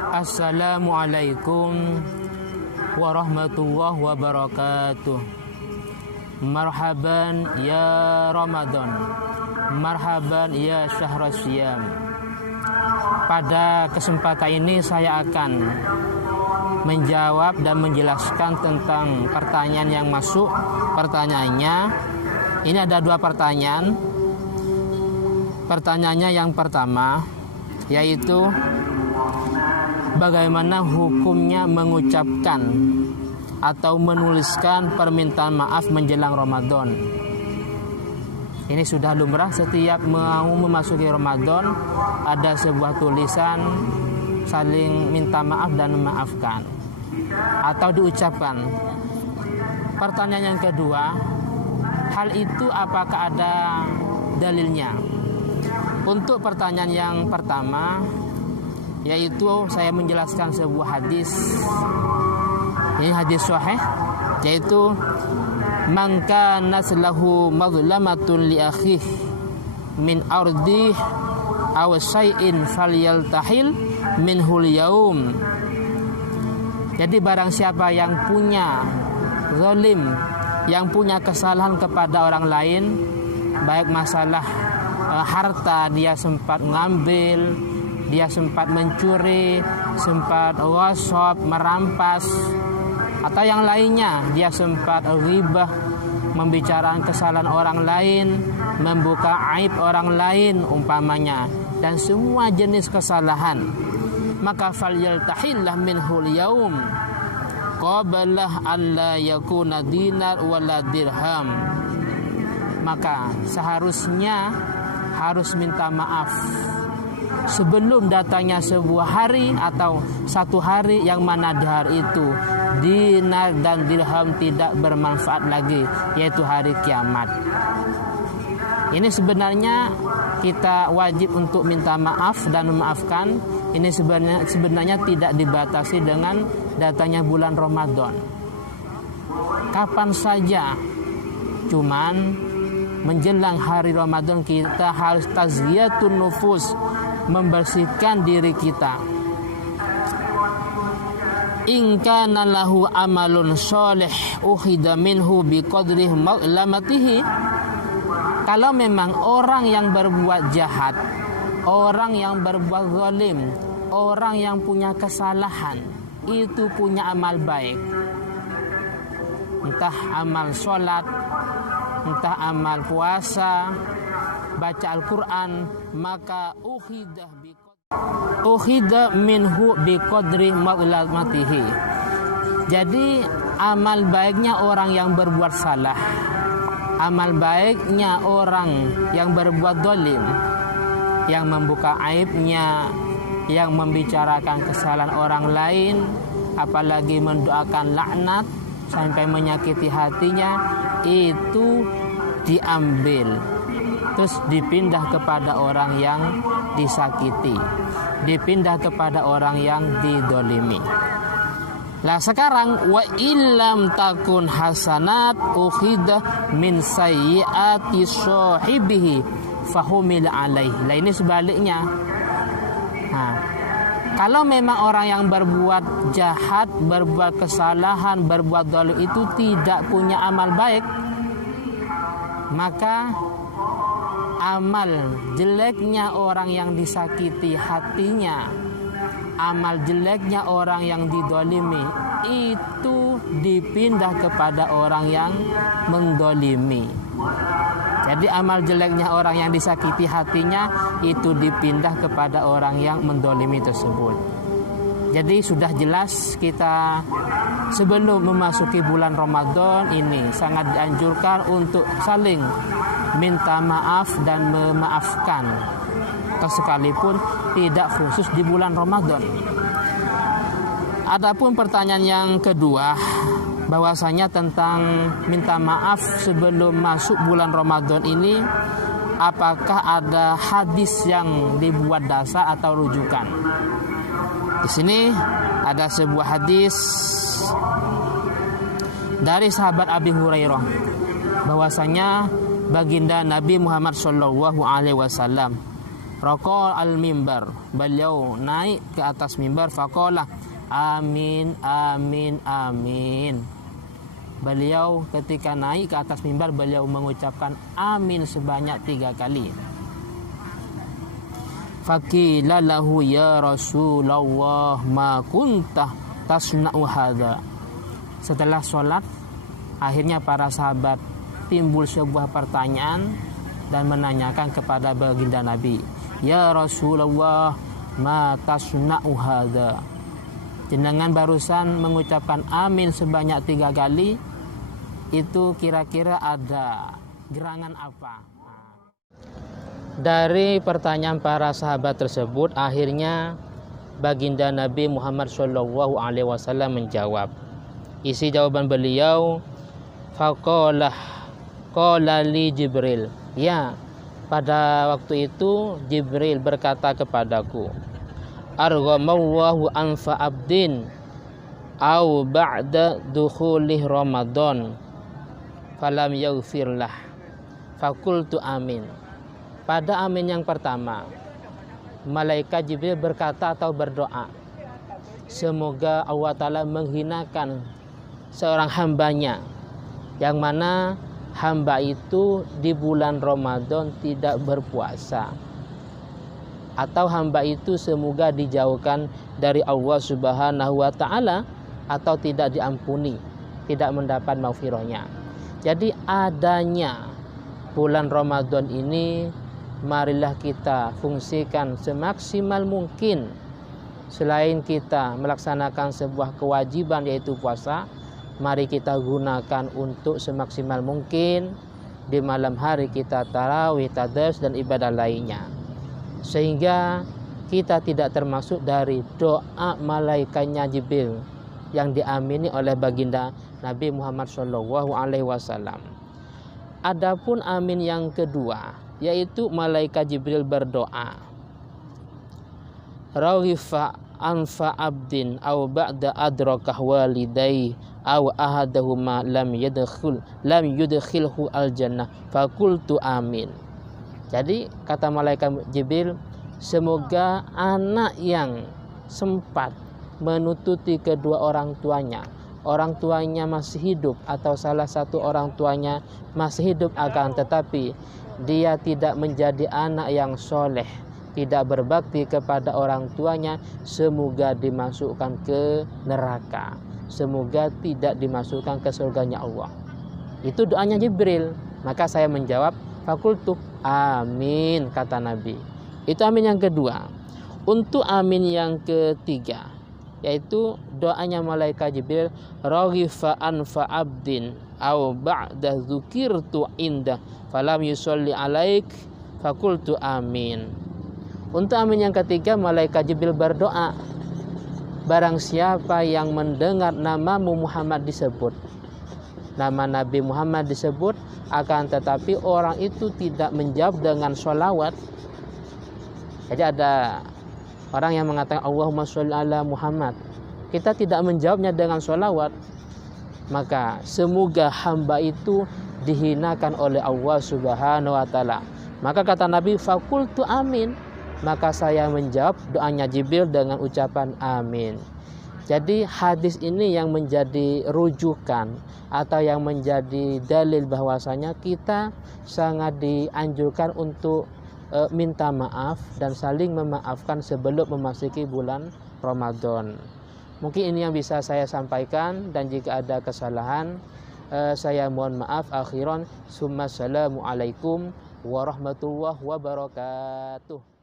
Assalamualaikum warahmatullahi wabarakatuh. Marhaban ya Ramadan, marhaban ya syahrul siyam. Pada kesempatan ini saya akan menjawab dan menjelaskan tentang pertanyaan yang masuk. Pertanyaannya, ini ada 2 pertanyaan. Pertanyaannya yang pertama yaitu bagaimana hukumnya mengucapkan atau menuliskan permintaan maaf menjelang Ramadan. Ini sudah lumrah, setiap mau memasuki Ramadan ada sebuah tulisan saling minta maaf dan memaafkan atau diucapkan. Pertanyaan yang kedua, hal itu apakah ada dalilnya? Untuk pertanyaan yang pertama, yaitu saya menjelaskan sebuah hadis. Ini hadis sahih, yaitu man kana lahu mazlamatun li akhihi min ardi aw syai'in falyaltahil minhul yaum. Jadi barang siapa yang punya zalim, yang punya kesalahan kepada orang lain, baik masalah harta, dia sempat ngambil, dia sempat mencuri, sempat ghasab, merampas, atau yang lainnya, dia sempat ghibah, membicarakan kesalahan orang lain, membuka aib orang lain umpamanya, dan semua jenis kesalahan, maka falyaltahillah minhul yaum qabla an la yakuna dinar wala dirham. Maka seharusnya harus minta maaf sebelum datangnya sebuah hari atau satu hari yang mana di hari itu dinar dan dirham tidak bermanfaat lagi, yaitu hari kiamat. Ini sebenarnya kita wajib untuk minta maaf dan memaafkan. Ini sebenarnya tidak dibatasi dengan datangnya bulan Ramadan, kapan saja. Cuman menjelang hari Ramadan kita harus tazkiyatun nufus, membersihkan diri kita. In kana lahu amalun sholih ukhida minhu biqadri mazlamatihi. Kalau memang orang yang berbuat jahat, orang yang berbuat zalim, orang yang punya kesalahan, itu punya amal baik, entah amal sholat, entah amal puasa, baca Al-Quran, maka ukhida minhu biqadri mazlamatihi. Jadi amal baiknya orang yang berbuat salah, amal baiknya orang yang berbuat zalim, yang membuka aibnya, yang membicarakan kesalahan orang lain, apalagi mendoakan laknat sampai menyakiti hatinya, itu diambil terus dipindah kepada orang yang disakiti, dipindah kepada orang yang didolimi. Lah sekarang wa illam takun hasanat ukhidah min sayyiati sahibihi fahumil alaih. Lah ini sebaliknya. Nah, kalau memang orang yang berbuat jahat, berbuat kesalahan, berbuat zalim itu tidak punya amal baik, maka amal jeleknya orang yang disakiti hatinya, amal jeleknya orang yang didolimi, itu dipindah kepada orang yang mendolimi. Jadi amal jeleknya orang yang disakiti hatinya itu dipindah kepada orang yang mendolimi tersebut. Jadi sudah jelas kita sebelum memasuki bulan Ramadan ini sangat dianjurkan untuk saling minta maaf dan memaafkan, sekalipun tidak khusus di bulan Ramadan. Adapun pertanyaan yang kedua, bahwasanya tentang minta maaf sebelum masuk bulan Ramadan ini, apakah ada hadis yang dibuat dasar atau rujukan? Di sini ada sebuah hadis dari sahabat Abi Hurairah, bahwasanya baginda Nabi Muhammad SAW Raqa al-mimbar, beliau naik ke atas mimbar, faqala amin amin amin. Beliau ketika naik ke atas mimbar, beliau mengucapkan amin sebanyak 3 kali. Faqila lahu ya Rasulullah ma kunta tasna'u hadza. Setelah sholat, akhirnya para sahabat timbul sebuah pertanyaan dan menanyakan kepada baginda Nabi, ya Rasulullah ma tasna'u hadza. Jenengan barusan mengucapkan amin sebanyak 3 kali, itu kira-kira ada gerangan apa? Dari pertanyaan para sahabat tersebut, akhirnya baginda Nabi Muhammad SAW menjawab. Isi jawaban beliau, qala li Jibril. Ya, pada waktu itu Jibril berkata kepadaku, arghamallahu anfa abdin au ba'da dukhulih Ramadan falam yaghfirlah. Fakultu amin. Pada amin yang pertama, malaikat Jibril berkata atau berdoa, semoga Allah Ta'ala menghinakan seorang hambanya, yang mana hamba itu di bulan Ramadan tidak berpuasa, atau hamba itu semoga dijauhkan dari Allah Subhanahu wa Ta'ala, atau tidak diampuni, tidak mendapat maghfirahnya. Jadi adanya bulan Ramadan ini, marilah kita fungsikan semaksimal mungkin. Selain kita melaksanakan sebuah kewajiban yaitu puasa, mari kita gunakan untuk semaksimal mungkin di malam hari kita tarawih, tadarus dan ibadah lainnya, sehingga kita tidak termasuk dari doa malaikatnya Jibril yang diamini oleh baginda Nabi Muhammad SAW. Adapun amin yang kedua, yaitu malaikat Jibril berdoa, raghifa anfa abdin aw ba'da adrakah walidai aw ahadahuma lam yudkhilhu al-jannah fakultu amin. Jadi kata malaikat Jibril, semoga anak yang sempat menututi kedua orang tuanya masih hidup, atau salah satu orang tuanya masih hidup akan tetapi dia tidak menjadi anak yang soleh, tidak berbakti kepada orang tuanya, semoga dimasukkan ke neraka, semoga tidak dimasukkan ke surganya Allah. Itu doanya Jibril. Maka saya menjawab, fakultu amin, kata Nabi. Itu amin yang kedua. Untuk amin yang ketiga, yaitu doanya malaikat Jibril, raghifa anfa abdin aw ba'da dzukirtu indah falam yusolli alaik fakultu amin. Untuk amin yang ketiga, malaikat Jibril berdoa, barang siapa yang mendengar namamu Muhammad disebut, nama Nabi Muhammad disebut, akan tetapi orang itu tidak menjawab dengan sholawat. Jadi ada orang yang mengatakan Allahumma sholli ala Muhammad, kita tidak menjawabnya dengan sholawat, maka semoga hamba itu dihinakan oleh Allah Subhanahu wa Ta'ala. Maka kata Nabi, fakultu amin, maka saya menjawab doanya Jibril dengan ucapan amin. Jadi hadis ini yang menjadi rujukan atau yang menjadi dalil bahwasanya kita sangat dianjurkan untuk minta maaf dan saling memaafkan sebelum memasuki bulan Ramadan. Mungkin ini yang bisa saya sampaikan, dan jika ada kesalahan saya mohon maaf akhiran. Assalamualaikum warahmatullahi wabarakatuh.